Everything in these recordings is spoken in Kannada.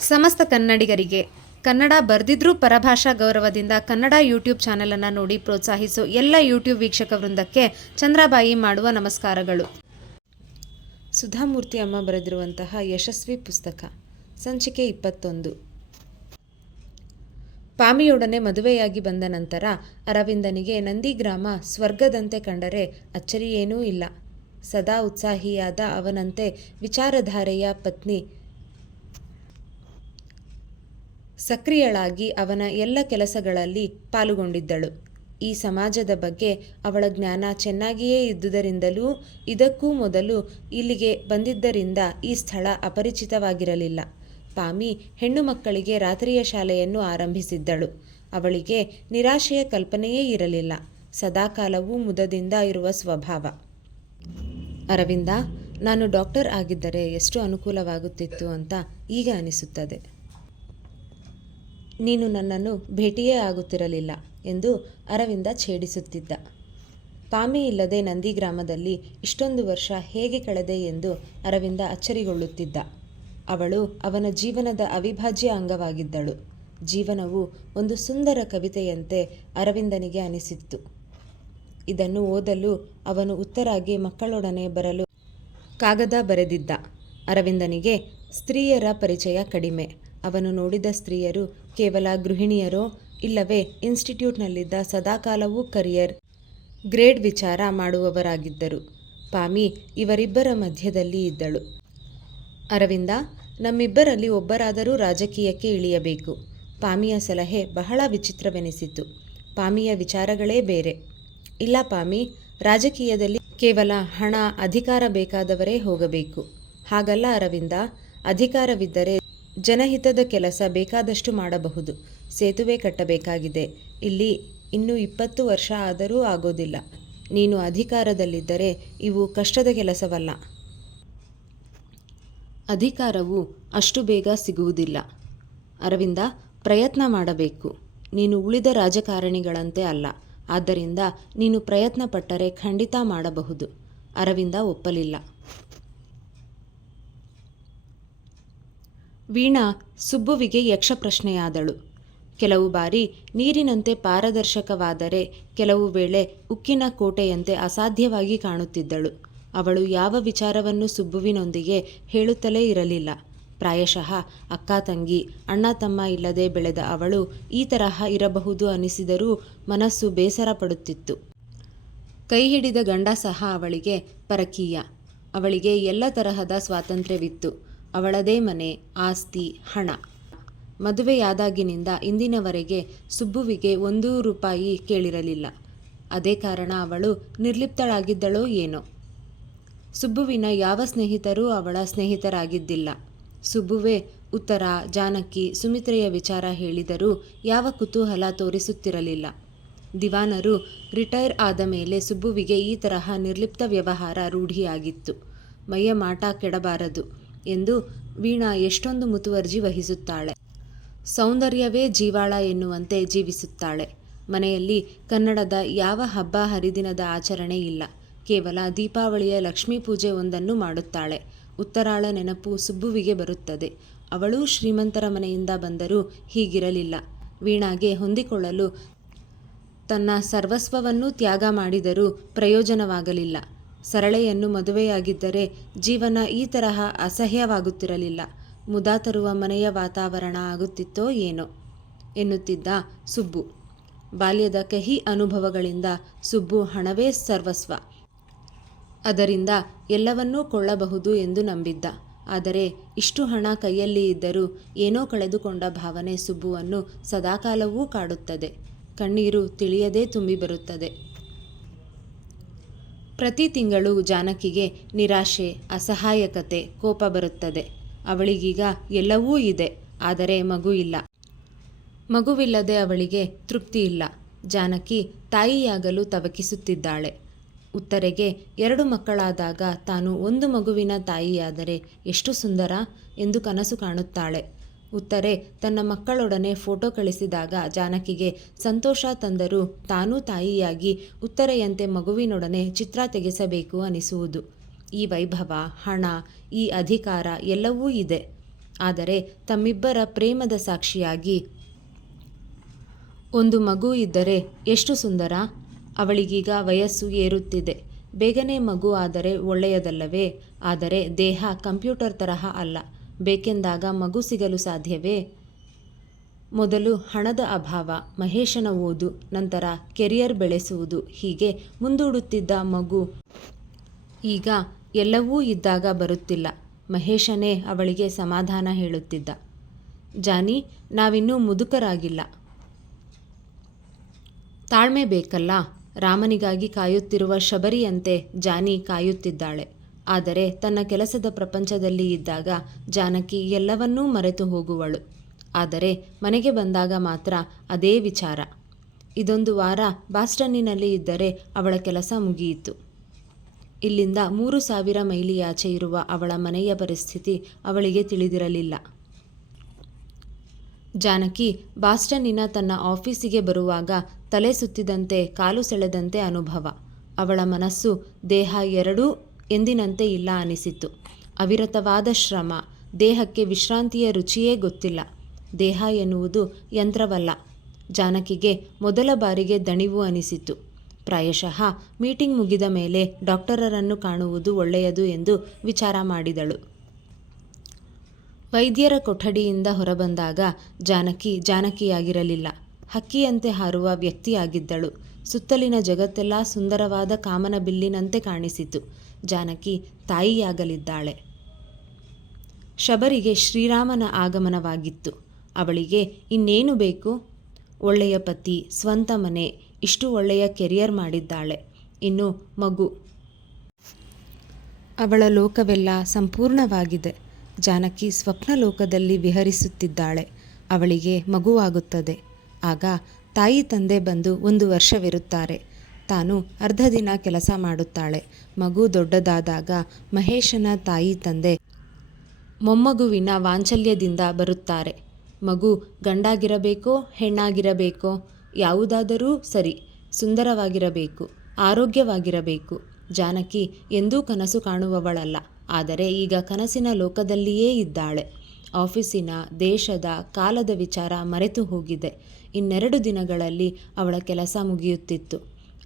ಸಮಸ್ತ ಕನ್ನಡಿಗರಿಗೆ ಕನ್ನಡ ಬರೆದಿದ್ರೂ ಪರಭಾಷಾ ಗೌರವದಿಂದ ಕನ್ನಡ ಯೂಟ್ಯೂಬ್ ಚಾನಲನ್ನು ನೋಡಿ ಪ್ರೋತ್ಸಾಹಿಸೋ ಎಲ್ಲ ಯೂಟ್ಯೂಬ್ ವೀಕ್ಷಕ ವೃಂದಕ್ಕೆ ಚಂದ್ರಬಾಯಿ ಮಾಡುವ ನಮಸ್ಕಾರಗಳು. ಸುಧಾಮೂರ್ತಿ ಅಮ್ಮ ಬರೆದಿರುವಂತಹ ಯಶಸ್ವಿ ಪುಸ್ತಕ, ಸಂಚಿಕೆ 21. ಪಾಮಿಯೊಡನೆ ಮದುವೆಯಾಗಿ ಬಂದ ನಂತರ ಅರವಿಂದನಿಗೆ ನಂದಿಗ್ರಾಮ ಸ್ವರ್ಗದಂತೆ ಕಂಡರೆ ಅಚ್ಚರಿಯೇನೂ ಇಲ್ಲ. ಸದಾ ಉತ್ಸಾಹಿಯಾದ ಅವನಂತೆ ವಿಚಾರಧಾರೆಯ ಪತ್ನಿ ಸಕ್ರಿಯಳಾಗಿ ಅವನ ಎಲ್ಲ ಕೆಲಸಗಳಲ್ಲಿ ಪಾಲುಗೊಂಡಿದ್ದಳು. ಈ ಸಮಾಜದ ಬಗ್ಗೆ ಅವಳ ಜ್ಞಾನ ಚೆನ್ನಾಗಿಯೇ ಇದ್ದುದರಿಂದಲೂ ಇದಕ್ಕೂ ಮೊದಲು ಇಲ್ಲಿಗೆ ಬಂದಿದ್ದರಿಂದ ಈ ಸ್ಥಳ ಅಪರಿಚಿತವಾಗಿರಲಿಲ್ಲ. ಪಾಮಿ ಹೆಣ್ಣು ಮಕ್ಕಳಿಗೆ ರಾತ್ರಿಯ ಶಾಲೆಯನ್ನು ಆರಂಭಿಸಿದ್ದಳು. ಅವಳಿಗೆ ನಿರಾಶೆಯ ಕಲ್ಪನೆಯೇ ಇರಲಿಲ್ಲ. ಸದಾಕಾಲವೂ ಮುದದಿಂದ ಇರುವ ಸ್ವಭಾವ. ಅರವಿಂದ, ನಾನು ಡಾಕ್ಟರ್ ಆಗಿದ್ದರೆ ಎಷ್ಟು ಅನುಕೂಲವಾಗುತ್ತಿತ್ತು ಅಂತ ಈಗ ಅನಿಸುತ್ತದೆ. ನೀನು ನನ್ನನ್ನು ಭೇಟಿಯೇ ಆಗುತ್ತಿರಲಿಲ್ಲ ಎಂದು ಅರವಿಂದ ಛೇಡಿಸುತ್ತಿದ್ದ. ಪಾಮಿ ಇಲ್ಲದೆ ನಂದಿಗ್ರಾಮದಲ್ಲಿ ಇಷ್ಟೊಂದು ವರ್ಷ ಹೇಗೆ ಕಳೆದೆ ಎಂದು ಅರವಿಂದ ಅಚ್ಚರಿಗೊಳ್ಳುತ್ತಿದ್ದ. ಅವಳು ಅವನ ಜೀವನದ ಅವಿಭಾಜ್ಯ ಅಂಗವಾಗಿದ್ದಳು. ಜೀವನವು ಒಂದು ಸುಂದರ ಕವಿತೆಯಂತೆ ಅರವಿಂದನಿಗೆ ಅನಿಸಿತ್ತು. ಇದನ್ನು ಓದಲು ಅವನು ಉತ್ತರಾಗಿ ಮಕ್ಕಳೊಡನೆ ಬರಲು ಕಾಗದ ಬರೆದಿದ್ದ. ಅರವಿಂದನಿಗೆ ಸ್ತ್ರೀಯರ ಪರಿಚಯ ಕಡಿಮೆ. ಅವನು ನೋಡಿದ ಸ್ತ್ರೀಯರು ಕೇವಲ ಗೃಹಿಣಿಯರೋ ಇಲ್ಲವೇ ಇನ್ಸ್ಟಿಟ್ಯೂಟ್ನಲ್ಲಿದ್ದ ಸದಾಕಾಲವೂ ಕರಿಯರ್ ಗ್ರೇಡ್ ವಿಚಾರ ಮಾಡುವವರಾಗಿದ್ದರು. ಪಾಮಿ ಇವರಿಬ್ಬರ ಮಧ್ಯದಲ್ಲಿ ಇದ್ದಳು. ಅರವಿಂದ, ನಮ್ಮಿಬ್ಬರಲ್ಲಿ ಒಬ್ಬರಾದರೂ ರಾಜಕೀಯಕ್ಕೆ ಇಳಿಯಬೇಕು. ಪಾಮಿಯ ಸಲಹೆ ಬಹಳ ವಿಚಿತ್ರವೆನಿಸಿತು. ಪಾಮಿಯ ವಿಚಾರಗಳೇ ಬೇರೆ. ಇಲ್ಲ ಪಾಮಿ, ರಾಜಕೀಯದಲ್ಲಿ ಕೇವಲ ಹಣ ಅಧಿಕಾರ ಬೇಕಾದವರೇ ಹೋಗಬೇಕು. ಹಾಗಲ್ಲ ಅರವಿಂದ, ಅಧಿಕಾರವಿದ್ದರೆ ಜನಹಿತದ ಕೆಲಸ ಬೇಕಾದಷ್ಟು ಮಾಡಬಹುದು. ಸೇತುವೆ ಕಟ್ಟಬೇಕಾಗಿದೆ. ಇಲ್ಲಿ ಇನ್ನೂ 20 ವರ್ಷ ಆದರೂ ಆಗೋದಿಲ್ಲ. ನೀನು ಅಧಿಕಾರದಲ್ಲಿದ್ದರೆ ಇವು ಕಷ್ಟದ ಕೆಲಸವಲ್ಲ. ಅಧಿಕಾರವು ಅಷ್ಟು ಬೇಗ ಸಿಗುವುದಿಲ್ಲ. ಅರವಿಂದ, ಪ್ರಯತ್ನ ಮಾಡಬೇಕು. ನೀನು ಉಳಿದ ರಾಜಕಾರಣಿಗಳಂತೆ ಅಲ್ಲ. ಆದ್ದರಿಂದ ನೀನು ಪ್ರಯತ್ನ ಪಟ್ಟರೆ ಖಂಡಿತ ಮಾಡಬಹುದು. ಅರವಿಂದ ಒಪ್ಪಲಿಲ್ಲ. ವೀಣಾ ಸುಬ್ಬುವಿಗೆ ಯಕ್ಷ ಪ್ರಶ್ನೆಯಾದಳು. ಕೆಲವು ಬಾರಿ ನೀರಿನಂತೆ ಪಾರದರ್ಶಕವಾದರೆ ಕೆಲವು ವೇಳೆ ಉಕ್ಕಿನ ಕೋಟೆಯಂತೆ ಅಸಾಧ್ಯವಾಗಿ ಕಾಣುತ್ತಿದ್ದಳು. ಅವಳು ಯಾವ ವಿಚಾರವನ್ನು ಸುಬ್ಬುವಿನೊಂದಿಗೆ ಹೇಳುತ್ತಲೇ ಇರಲಿಲ್ಲ. ಪ್ರಾಯಶಃ ಅಕ್ಕ ತಂಗಿ ಅಣ್ಣ ತಮ್ಮ ಇಲ್ಲದೆ ಬೆಳೆದ ಅವಳು ಈ ತರಹ ಇರಬಹುದು ಅನಿಸಿದರೂ ಮನಸ್ಸು ಬೇಸರ ಪಡುತ್ತಿತ್ತು. ಕೈ ಹಿಡಿದ ಗಂಡ ಸಹ ಅವಳಿಗೆ ಪರಕೀಯ. ಅವಳಿಗೆ ಎಲ್ಲ ತರಹದ ಸ್ವಾತಂತ್ರ್ಯವಿತ್ತು. ಅವಳದೇ ಮನೆ, ಆಸ್ತಿ, ಹಣ. ಮದುವೆಯಾದಾಗಿನಿಂದ ಇಂದಿನವರೆಗೆ ಸುಬ್ಬುವಿಗೆ 1 ರೂಪಾಯಿ ಕೇಳಿರಲಿಲ್ಲ. ಅದೇ ಕಾರಣ ಅವಳು ನಿರ್ಲಿಪ್ತಳಾಗಿದ್ದಳೋ ಏನೋ. ಸುಬ್ಬುವಿನ ಯಾವ ಸ್ನೇಹಿತರೂ ಅವಳ ಸ್ನೇಹಿತರಾಗಿದ್ದಿಲ್ಲ. ಸುಬ್ಬುವೇ ಉತ್ತರ, ಜಾನಕಿ, ಸುಮಿತ್ರೆಯ ವಿಚಾರ ಹೇಳಿದರೂ ಯಾವ ಕುತೂಹಲ ತೋರಿಸುತ್ತಿರಲಿಲ್ಲ. ದಿವಾನರು ರಿಟೈರ್ ಆದ ಮೇಲೆ ಸುಬ್ಬುವಿಗೆ ಈ ತರಹ ನಿರ್ಲಿಪ್ತ ವ್ಯವಹಾರ ರೂಢಿಯಾಗಿತ್ತು. ಮೈಯ ಮಾಟ ಕೆಡಬಾರದು ಎಂದು ವೀಣಾ ಎಷ್ಟೊಂದು ಮುತುವರ್ಜಿ ವಹಿಸುತ್ತಾಳೆ. ಸೌಂದರ್ಯವೇ ಜೀವಾಳ ಎನ್ನುವಂತೆ ಜೀವಿಸುತ್ತಾಳೆ. ಮನೆಯಲ್ಲಿ ಕನ್ನಡದ ಯಾವ ಹಬ್ಬ ಹರಿದಿನದ ಆಚರಣೆ ಇಲ್ಲ. ಕೇವಲ ದೀಪಾವಳಿಯ ಲಕ್ಷ್ಮೀ ಪೂಜೆ ಒಂದನ್ನು ಮಾಡುತ್ತಾಳೆ. ಉತ್ತರಾಳ ನೆನಪು ಸುಬ್ಬುವಿಗೆ ಬರುತ್ತದೆ. ಅವಳೂ ಶ್ರೀಮಂತರ ಮನೆಯಿಂದ ಬಂದರೂ ಹೀಗಿರಲಿಲ್ಲ. ವೀಣಾಗೆ ಹೊಂದಿಕೊಳ್ಳಲು ತನ್ನ ಸರ್ವಸ್ವವನ್ನೂ ತ್ಯಾಗ ಮಾಡಿದರೂ ಪ್ರಯೋಜನವಾಗಲಿಲ್ಲ. ಸರಳೆಯನ್ನು ಮದುವೆಯಾಗಿದ್ದರೆ ಜೀವನ ಈ ತರಹ ಅಸಹ್ಯವಾಗುತ್ತಿರಲಿಲ್ಲ. ಮುದ ತರುವ ಮನೆಯ ವಾತಾವರಣ ಆಗುತ್ತಿತ್ತೋ ಏನೋ ಎನ್ನುತ್ತಿದ್ದ ಸುಬ್ಬು. ಬಾಲ್ಯದ ಕಹಿ ಅನುಭವಗಳಿಂದ ಸುಬ್ಬು ಹಣವೇ ಸರ್ವಸ್ವ. ಅದರಿಂದ ಎಲ್ಲವನ್ನೂ ಕೊಳ್ಳಬಹುದು ಎಂದು ನಂಬಿದ್ದ. ಆದರೆ ಇಷ್ಟು ಹಣ ಕೈಯಲ್ಲಿ ಇದ್ದರೂ ಏನೋ ಕಳೆದುಕೊಂಡ ಭಾವನೆ ಸುಬ್ಬುವನ್ನು ಸದಾಕಾಲವೂ ಕಾಡುತ್ತದೆ. ಕಣ್ಣೀರು ತಿಳಿಯದೇ ತುಂಬಿ ಬರುತ್ತದೆ. ಪ್ರತಿ ತಿಂಗಳು ಜಾನಕಿಗೆ ನಿರಾಶೆ, ಅಸಹಾಯಕತೆ, ಕೋಪ ಬರುತ್ತದೆ. ಅವಳಿಗೀಗ ಎಲ್ಲವೂ ಇದೆ, ಆದರೆ ಮಗು ಇಲ್ಲ. ಮಗುವಿಲ್ಲದೆ ಅವಳಿಗೆ ತೃಪ್ತಿ ಇಲ್ಲ. ಜಾನಕಿ ತಾಯಿಯಾಗಲು ತವಕಿಸುತ್ತಿದ್ದಾಳೆ. ಉತ್ತರೆಗೆ 2 ಮಕ್ಕಳಾದಾಗ ತಾನು 1 ಮಗುವಿನ ತಾಯಿಯಾದರೆ ಎಷ್ಟು ಸುಂದರ ಎಂದು ಕನಸು ಕಾಣುತ್ತಾಳೆ. ಉತ್ತರೆ ತನ್ನ ಮಕ್ಕಳೊಡನೆ ಫೋಟೋ ಕಳಿಸಿದಾಗ ಜಾನಕಿಗೆ ಸಂತೋಷ ತಂದರೂ ತಾನೂ ತಾಯಿಯಾಗಿ ಉತ್ತರೆಯಂತೆ ಮಗುವಿನೊಡನೆ ಚಿತ್ರ ತೆಗೆಸಬೇಕು ಅನಿಸುವುದು. ಈ ವೈಭವ, ಹಣ, ಈ ಅಧಿಕಾರ ಎಲ್ಲವೂ ಇದೆ. ಆದರೆ ತಮ್ಮಿಬ್ಬರ ಪ್ರೇಮದ ಸಾಕ್ಷಿಯಾಗಿ ಒಂದು ಮಗು ಇದ್ದರೆ ಎಷ್ಟು ಸುಂದರ. ಅವಳಿಗೀಗ ವಯಸ್ಸು ಏರುತ್ತಿದೆ. ಬೇಗನೆ ಮಗು ಆದರೆ ಒಳ್ಳೆಯದಲ್ಲವೇ? ಆದರೆ ದೇಹ ಕಂಪ್ಯೂಟರ್ ತರಹ ಅಲ್ಲ. ಬೇಕೆಂದಾಗ ಮಗು ಸಿಗಲು ಸಾಧ್ಯವೇ? ಮೊದಲು ಹಣದ ಅಭಾವ, ಮಹೇಶನ ಓದು, ನಂತರ ಕೆರಿಯರ್ ಬೆಳೆಸುವುದು, ಹೀಗೆ ಮುಂದೂಡುತ್ತಿದ್ದ ಮಗು ಈಗ ಎಲ್ಲವೂ ಇದ್ದಾಗ ಬರುತ್ತಿಲ್ಲ. ಮಹೇಶನೇ ಅವಳಿಗೆ ಸಮಾಧಾನ ಹೇಳುತ್ತಿದ್ದ. ಜಾನಿ, ನಾವಿನ್ನೂ ಮುದುಕರಾಗಿಲ್ಲ. ತಾಳ್ಮೆ ಬೇಕಲ್ಲ. ರಾಮನಿಗಾಗಿ ಕಾಯುತ್ತಿರುವ ಶಬರಿಯಂತೆ ಜಾನಿ ಕಾಯುತ್ತಿದ್ದಾಳೆ. ಆದರೆ ತನ್ನ ಕೆಲಸದ ಪ್ರಪಂಚದಲ್ಲಿ ಇದ್ದಾಗ ಜಾನಕಿ ಎಲ್ಲವನ್ನೂ ಮರೆತು ಹೋಗುವಳು. ಆದರೆ ಮನೆಗೆ ಬಂದಾಗ ಮಾತ್ರ ಅದೇ ವಿಚಾರ. ಇದೊಂದು ವಾರ ಬಾಸ್ಟನ್ನಿನಲ್ಲಿ ಇದ್ದರೆ ಅವಳ ಕೆಲಸ ಮುಗಿಯಿತು. ಇಲ್ಲಿಂದ 3000 ಮೈಲಿಯಾಚೆ ಇರುವ ಅವಳ ಮನೆಯ ಪರಿಸ್ಥಿತಿ ಅವಳಿಗೆ ತಿಳಿದಿರಲಿಲ್ಲ. ಜಾನಕಿ ಬಾಸ್ಟನ್ನಿನ ತನ್ನ ಆಫೀಸಿಗೆ ಬರುವಾಗ ತಲೆ ಸುತ್ತಿದಂತೆ, ಕಾಲು ಸೆಳೆದಂತೆ ಅನುಭವ. ಅವಳ ಮನಸ್ಸು, ದೇಹ ಎರಡೂ ಎಂದಿನಂತೆ ಇಲ್ಲ ಅನಿಸಿತು. ಅವಿರತವಾದ ಶ್ರಮ, ದೇಹಕ್ಕೆ ವಿಶ್ರಾಂತಿಯ ರುಚಿಯೇ ಗೊತ್ತಿಲ್ಲ. ದೇಹ ಎನ್ನುವುದು ಯಂತ್ರವಲ್ಲ. ಜಾನಕಿಗೆ ಮೊದಲ ಬಾರಿಗೆ ದಣಿವು ಅನಿಸಿತು. ಪ್ರಾಯಶಃ ಮೀಟಿಂಗ್ ಮುಗಿದ ಮೇಲೆ ಡಾಕ್ಟರರನ್ನು ಕಾಣುವುದು ಒಳ್ಳೆಯದು ಎಂದು ವಿಚಾರ ಮಾಡಿದಳು. ವೈದ್ಯರ ಕೊಠಡಿಯಿಂದ ಹೊರಬಂದಾಗ ಜಾನಕಿಯಾಗಿರಲಿಲ್ಲ. ಹಕ್ಕಿಯಂತೆ ಹಾರುವ ವ್ಯಕ್ತಿಯಾಗಿದ್ದಳು. ಸುತ್ತಲಿನ ಜಗತ್ತೆಲ್ಲ ಸುಂದರವಾದ ಕಾಮನ ಬಿಲ್ಲಿನಂತೆ ಕಾಣಿಸಿತು. ಜಾನಕಿ ತಾಯಿಯಾಗಲಿದ್ದಾಳೆ. ಶಬರಿಗೆ ಶ್ರೀರಾಮನ ಆಗಮನವಾಗಿತ್ತು. ಅವಳಿಗೆ ಇನ್ನೇನು ಬೇಕು? ಒಳ್ಳೆಯ ಪತಿ, ಸ್ವಂತ ಮನೆ, ಇಷ್ಟು ಒಳ್ಳೆಯ ಕೆರಿಯರ್ ಮಾಡಿದ್ದಾಳೆ. ಇನ್ನು ಮಗು. ಅವಳ ಲೋಕವೆಲ್ಲ ಸಂಪೂರ್ಣವಾಗಿದೆ. ಜಾನಕಿ ಸ್ವಪ್ನ ಲೋಕದಲ್ಲಿ ವಿಹರಿಸುತ್ತಿದ್ದಾಳೆ. ಅವಳಿಗೆ ಮಗುವಾಗುತ್ತದೆ. ಆಗ ತಾಯಿ ತಂದೆ ಬಂದು 1 ವರ್ಷವಿರುತ್ತಾರೆ. ತಾನು ಅರ್ಧ ದಿನ ಕೆಲಸ ಮಾಡುತ್ತಾಳೆ. ಮಗು ದೊಡ್ಡದಾದಾಗ ಮಹೇಶನ ತಾಯಿ ತಂದೆ ಮೊಮ್ಮಗುವಿನ ವಾಂಚಲ್ಯದಿಂದ ಬರುತ್ತಾರೆ. ಮಗು ಗಂಡಾಗಿರಬೇಕೋ ಹೆಣ್ಣಾಗಿರಬೇಕೋ? ಯಾವುದಾದರೂ ಸರಿ, ಸುಂದರವಾಗಿರಬೇಕು, ಆರೋಗ್ಯವಾಗಿರಬೇಕು. ಜಾನಕಿ ಎಂದೂ ಕನಸು ಕಾಣುವವಳಲ್ಲ. ಆದರೆ ಈಗ ಕನಸಿನ ಲೋಕದಲ್ಲಿಯೇ ಇದ್ದಾಳೆ. ಆಫೀಸಿನ, ದೇಶದ, ಕಾಲದ ವಿಚಾರ ಮರೆತು ಹೋಗಿದೆ. ಇನ್ನೆರಡು ದಿನಗಳಲ್ಲಿ ಅವಳ ಕೆಲಸ ಮುಗಿಯುತ್ತಿತ್ತು.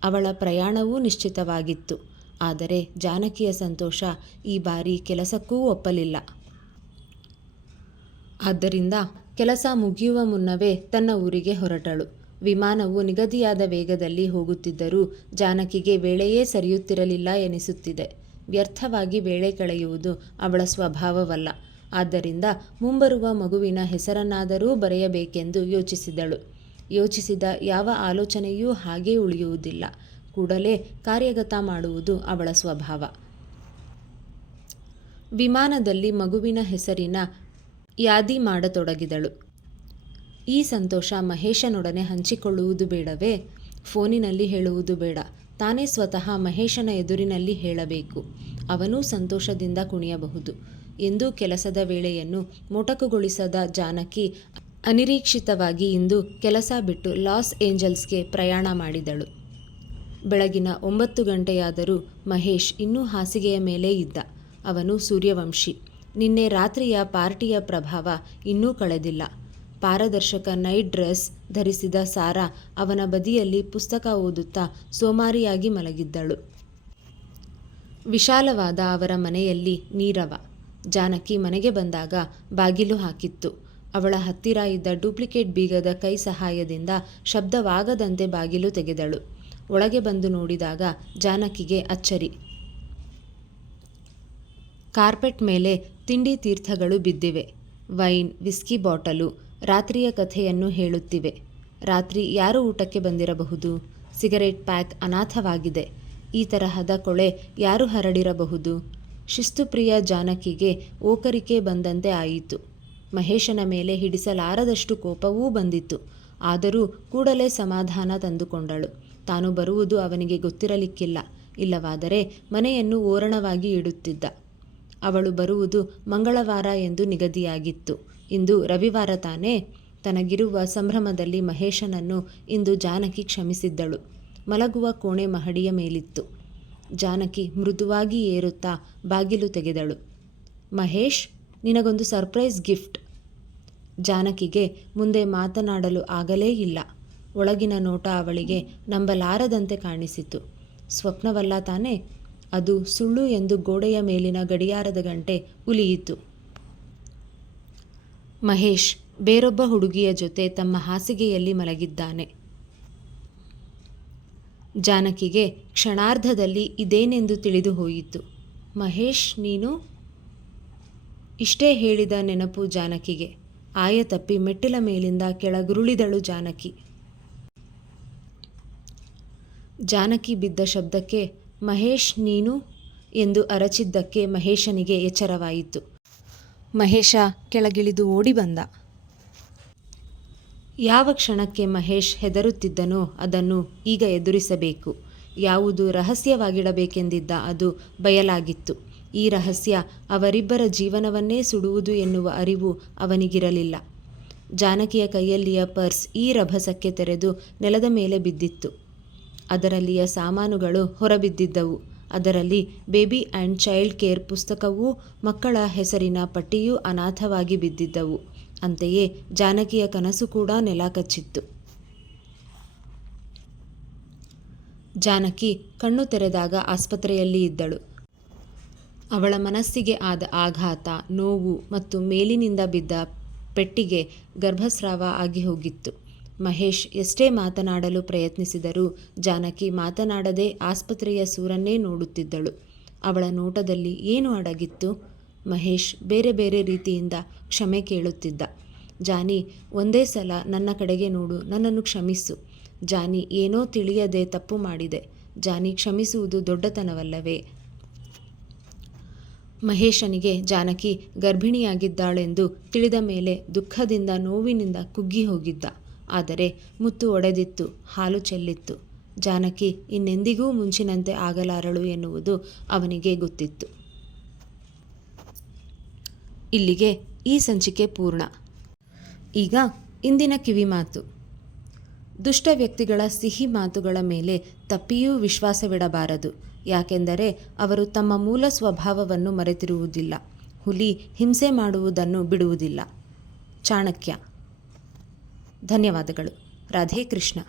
ಅವಳ ಪ್ರಯಾಣವೂ ನಿಶ್ಚಿತವಾಗಿತ್ತು. ಆದರೆ ಜಾನಕಿಯ ಸಂತೋಷ ಈ ಬಾರಿ ಕೆಲಸಕ್ಕೂ ಒಪ್ಪಲಿಲ್ಲ. ಆದ್ದರಿಂದ ಕೆಲಸ ಮುಗಿಯುವ ಮುನ್ನವೇ ತನ್ನ ಊರಿಗೆ ಹೊರಟಳು. ವಿಮಾನವು ನಿಗದಿಯಾದ ವೇಗದಲ್ಲಿ ಹೋಗುತ್ತಿದ್ದರೂ ಜಾನಕಿಗೆ ವೇಳೆಯೇ ಸರಿಯುತ್ತಿರಲಿಲ್ಲ ಎನಿಸುತ್ತಿದೆ. ವ್ಯರ್ಥವಾಗಿ ವೇಳೆ ಕಳೆಯುವುದು ಅವಳ ಸ್ವಭಾವವಲ್ಲ. ಆದ್ದರಿಂದ ಮುಂಬರುವ ಮಗುವಿನ ಹೆಸರನ್ನಾದರೂ ಬರೆಯಬೇಕೆಂದು ಯೋಚಿಸಿದಳು. ಯೋಚಿಸಿದ ಯಾವ ಆಲೋಚನೆಯೂ ಹಾಗೇ ಉಳಿಯುವುದಿಲ್ಲ. ಕೂಡಲೇ ಕಾರ್ಯಗತ ಮಾಡುವುದು ಅವಳ ಸ್ವಭಾವ. ವಿಮಾನದಲ್ಲಿ ಮಗುವಿನ ಹೆಸರಿನ ಯಾದಿ ಮಾಡತೊಡಗಿದಳು. ಈ ಸಂತೋಷ ಮಹೇಶನೊಡನೆ ಹಂಚಿಕೊಳ್ಳುವುದು ಬೇಡವೇ? ಫೋನಿನಲ್ಲಿ ಹೇಳುವುದು ಬೇಡ. ತಾನೇ ಸ್ವತಃ ಮಹೇಶನ ಎದುರಿನಲ್ಲಿ ಹೇಳಬೇಕು. ಅವನೂ ಸಂತೋಷದಿಂದ ಕುಣಿಯಬಹುದು. ಎಂದೂ ಕೆಲಸದ ವೇಳೆಯನ್ನು ಮೊಟಕುಗೊಳಿಸದ ಜಾನಕಿ ಅನಿರೀಕ್ಷಿತವಾಗಿ ಇಂದು ಕೆಲಸ ಬಿಟ್ಟು ಲಾಸ್ ಏಂಜಲ್ಸ್ಗೆ ಪ್ರಯಾಣ ಮಾಡಿದಳು. ಬೆಳಗಿನ 9 ಗಂಟೆಯಾದರೂ ಮಹೇಶ್ ಇನ್ನೂ ಹಾಸಿಗೆಯ ಮೇಲೇ ಇದ್ದ. ಅವನು ಸೂರ್ಯವಂಶಿ. ನಿನ್ನೆ ರಾತ್ರಿಯ ಪಾರ್ಟಿಯ ಪ್ರಭಾವ ಇನ್ನೂ ಕಳೆದಿಲ್ಲ. ಪಾರದರ್ಶಕ ನೈಟ್ ಡ್ರೆಸ್ ಧರಿಸಿದ ಸಾರಾ ಅವನ ಬದಿಯಲ್ಲಿ ಪುಸ್ತಕ ಓದುತ್ತಾ ಸೋಮಾರಿಯಾಗಿ ಮಲಗಿದ್ದಳು. ವಿಶಾಲವಾದ ಅವರ ಮನೆಯಲ್ಲಿ ನೀರವ. ಜಾನಕಿ ಮನೆಗೆ ಬಂದಾಗ ಬಾಗಿಲು ಹಾಕಿತ್ತು. ಅವಳ ಹತ್ತಿರ ಇದ್ದ ಡೂಪ್ಲಿಕೇಟ್ ಬೀಗದ ಕೈ ಸಹಾಯದಿಂದ ಶಬ್ದವಾಗದಂತೆ ಬಾಗಿಲು ತೆಗೆದಳು. ಒಳಗೆ ಬಂದು ನೋಡಿದಾಗ ಜಾನಕಿಗೆ ಅಚ್ಚರಿ. ಕಾರ್ಪೆಟ್ ಮೇಲೆ ತಿಂಡಿ ತೀರ್ಥಗಳು ಬಿದ್ದಿವೆ. ವೈನ್, ವಿಸ್ಕಿ ಬಾಟಲು ರಾತ್ರಿಯ ಕಥೆಯನ್ನು ಹೇಳುತ್ತಿವೆ. ರಾತ್ರಿ ಯಾರು ಊಟಕ್ಕೆ ಬಂದಿರಬಹುದು? ಸಿಗರೇಟ್ ಪ್ಯಾಕ್ ಅನಾಥವಾಗಿದೆ. ಈ ತರಹದ ಕೊಳೆ ಯಾರು ಹರಡಿರಬಹುದು? ಶಿಸ್ತುಪ್ರಿಯ ಜಾನಕಿಗೆ ಓಕರಿಕೆ ಬಂದಂತೆ ಆಯಿತು. ಮಹೇಶನ ಮೇಲೆ ಹಿಡಿಸಲಾರದಷ್ಟು ಕೋಪವೂ ಬಂದಿತ್ತು. ಆದರೂ ಕೂಡಲೇ ಸಮಾಧಾನ ತಂದುಕೊಂಡಳು. ತಾನು ಬರುವುದು ಅವನಿಗೆ ಗೊತ್ತಿರಲಿಕ್ಕಿಲ್ಲ. ಇಲ್ಲವಾದರೆ ಮನೆಯನ್ನು ಓರಣವಾಗಿ ಇಡುತ್ತಿದ್ದ. ಅವಳು ಬರುವುದು ಮಂಗಳವಾರ ಎಂದು ನಿಗದಿಯಾಗಿತ್ತು. ಇಂದು ರವಿವಾರ ತಾನೇ? ತನಗಿರುವ ಸಂಭ್ರಮದಲ್ಲಿ ಮಹೇಶನನ್ನು ಇಂದು ಜಾನಕಿ ಕ್ಷಮಿಸಿದ್ದಳು. ಮಲಗುವ ಕೋಣೆ ಮಹಡಿಯ ಮೇಲಿತ್ತು. ಜಾನಕಿ ಮೃದುವಾಗಿ ಏರುತ್ತಾ ಬಾಗಿಲು ತೆಗೆದಳು. ಮಹೇಶ್, ನಿನಗೊಂದು ಸರ್ಪ್ರೈಸ್ ಗಿಫ್ಟ್. ಜಾನಕಿಗೆ ಮುಂದೆ ಮಾತನಾಡಲು ಆಗಲೇ ಇಲ್ಲ. ಒಳಗಿನ ನೋಟ ಅವಳಿಗೆ ನಂಬಲಾರದಂತೆ ಕಾಣಿಸಿತು. ಸ್ವಪ್ನವಲ್ಲ ತಾನೇ? ಅದು ಸುಳ್ಳು ಎಂದು ಗೋಡೆಯ ಮೇಲಿನ ಗಡಿಯಾರದ ಗಂಟೆ ಉಲಿಯಿತು. ಮಹೇಶ್ ಬೇರೊಬ್ಬ ಹುಡುಗಿಯ ಜೊತೆ ತಮ್ಮ ಹಾಸಿಗೆಯಲ್ಲಿ ಮಲಗಿದ್ದಾನೆ. ಜಾನಕಿಗೆ ಕ್ಷಣಾರ್ಧದಲ್ಲಿ ಇದೇನೆಂದು ತಿಳಿದು ಹೋಯಿತು. ಮಹೇಶ್, ನೀನು? ಇಷ್ಟೇ ಹೇಳಿದ ನೆನಪು ಜಾನಕಿಗೆ. ಆಯತಪ್ಪಿ ಮೆಟ್ಟಿಲ ಮೇಲಿಂದ ಕೆಳಗುರುಳಿದಳು ಜಾನಕಿ. ಜಾನಕಿ ಬಿದ್ದ ಶಬ್ದಕ್ಕೆ ಮಹೇಶ್, ನೀನು ಎಂದು ಅರಚಿದ್ದಕ್ಕೆ ಮಹೇಶನಿಗೆ ಎಚ್ಚರವಾಯಿತು. ಮಹೇಶ ಕೆಳಗಿಳಿದು ಓಡಿ ಬಂದ. ಯಾವ ಕ್ಷಣಕ್ಕೆ ಮಹೇಶ್ ಹೆದರುತ್ತಿದ್ದನೋ ಅದನ್ನು ಈಗ ಎದುರಿಸಬೇಕು. ಯಾವುದು ರಹಸ್ಯವಾಗಿಡಬೇಕೆಂದಿದ್ದ ಅದು ಬಯಲಾಗಿತ್ತು. ಈ ರಹಸ್ಯ ಅವರಿಬ್ಬರ ಜೀವನವನ್ನೇ ಸುಡುವುದು ಎನ್ನುವ ಅರಿವು ಅವನಿಗಿರಲಿಲ್ಲ. ಜಾನಕಿಯ ಕೈಯಲ್ಲಿಯ ಪರ್ಸ್ ಈ ರಭಸಕ್ಕೆ ತೆರೆದು ನೆಲದ ಮೇಲೆ ಬಿದ್ದಿತ್ತು. ಅದರಲ್ಲಿಯ ಸಾಮಾನುಗಳು ಹೊರಬಿದ್ದಿದ್ದವು. ಅದರಲ್ಲಿ ಬೇಬಿ ಆ್ಯಂಡ್ ಚೈಲ್ಡ್ ಕೇರ್ ಪುಸ್ತಕವೂ ಮಕ್ಕಳ ಹೆಸರಿನ ಪಟ್ಟಿಯೂ ಅನಾಥವಾಗಿ ಬಿದ್ದಿದ್ದವು. ಅಂತೆಯೇ ಜಾನಕಿಯ ಕನಸು ಕೂಡ ನೆಲ ಕಚ್ಚಿತ್ತು. ಜಾನಕಿ ಕಣ್ಣು ತೆರೆದಾಗ ಆಸ್ಪತ್ರೆಯಲ್ಲಿ ಇದ್ದಳು. ಅವಳ ಮನಸ್ಸಿಗೆ ಆದ ಆಘಾತ, ನೋವು ಮತ್ತು ಮೇಲಿನಿಂದ ಬಿದ್ದ ಪೆಟ್ಟಿಗೆ ಗರ್ಭಸ್ರಾವ ಆಗಿ ಹೋಗಿತ್ತು. ಮಹೇಶ್ ಎಷ್ಟೇ ಮಾತನಾಡಲು ಪ್ರಯತ್ನಿಸಿದರೂ ಜಾನಕಿ ಮಾತನಾಡದೆ ಆಸ್ಪತ್ರೆಯ ಸೂರನ್ನೇ ನೋಡುತ್ತಿದ್ದಳು. ಅವಳ ನೋಟದಲ್ಲಿ ಏನು ಅಡಗಿತ್ತು? ಮಹೇಶ್ ಬೇರೆ ಬೇರೆ ರೀತಿಯಿಂದ ಕ್ಷಮೆ ಕೇಳುತ್ತಿದ್ದ. ಜಾನಿ, ಒಂದೇ ಸಲ ನನ್ನ ಕಡೆಗೆ ನೋಡು, ನನ್ನನ್ನು ಕ್ಷಮಿಸು. ಜಾನಿ ಏನೋ ತಿಳಿಯದೆ ತಪ್ಪು ಮಾಡಿದೆ. ಜಾನಿ, ಕ್ಷಮಿಸುವುದು ದೊಡ್ಡತನವಲ್ಲವೇ? ಮಹೇಶನಿಗೆ ಜಾನಕಿ ಗರ್ಭಿಣಿಯಾಗಿದ್ದಾಳೆಂದು ತಿಳಿದ ಮೇಲೆ ದುಃಖದಿಂದ ನೋವಿನಿಂದ ಕುಗ್ಗಿ ಹೋಗಿದ್ದ. ಆದರೆ ಮುತ್ತು ಒಡೆದಿತ್ತು, ಹಾಲು ಚೆಲ್ಲಿತ್ತು. ಜಾನಕಿ ಇನ್ನೆಂದಿಗೂ ಮುಂಚಿನಂತೆ ಆಗಲಾರಳು ಎನ್ನುವುದು ಅವನಿಗೆ ಗೊತ್ತಿತ್ತು. ಇಲ್ಲಿಗೆ ಈ ಸಂಚಿಕೆ ಪೂರ್ಣ. ಈಗ ಇಂದಿನ ಕಿವಿಮಾತು. ದುಷ್ಟ ವ್ಯಕ್ತಿಗಳ ಸಿಹಿ ಮಾತುಗಳ ಮೇಲೆ ತಪ್ಪಿಯೂ ವಿಶ್ವಾಸವಿಡಬಾರದು. ಯಾಕೆಂದರೆ ಅವರು ತಮ್ಮ ಮೂಲ ಸ್ವಭಾವವನ್ನು ಮರೆತಿರುವುದಿಲ್ಲ. ಹುಲಿ ಹಿಂಸೆ ಮಾಡುವುದನ್ನು ಬಿಡುವುದಿಲ್ಲ. ಚಾಣಕ್ಯ. ಧನ್ಯವಾದಗಳು. ರಾಧೇ ಕೃಷ್ಣ.